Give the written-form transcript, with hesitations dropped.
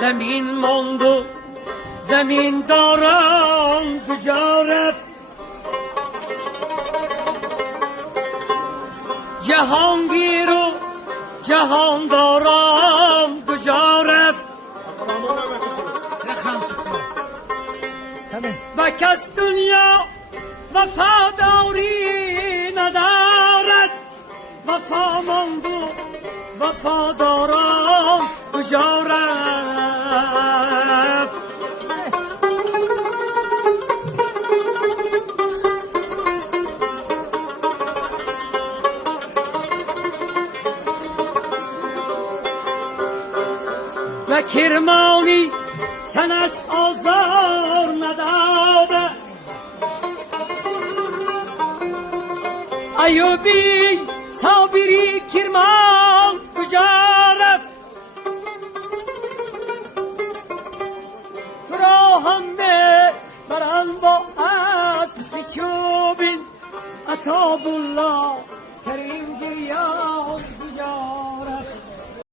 زمین ماند و زمین دارم کجا رفت جهانگیر و جهان دارم کجا رفت و کس دنیا وفاداری ندارد وفا ماند و وفادارم کجا رفت و کرمانی تنش آزار نداده ایوبی صابری کرمان کجا رفت تو را همه بران با است بچوبین عطاب الله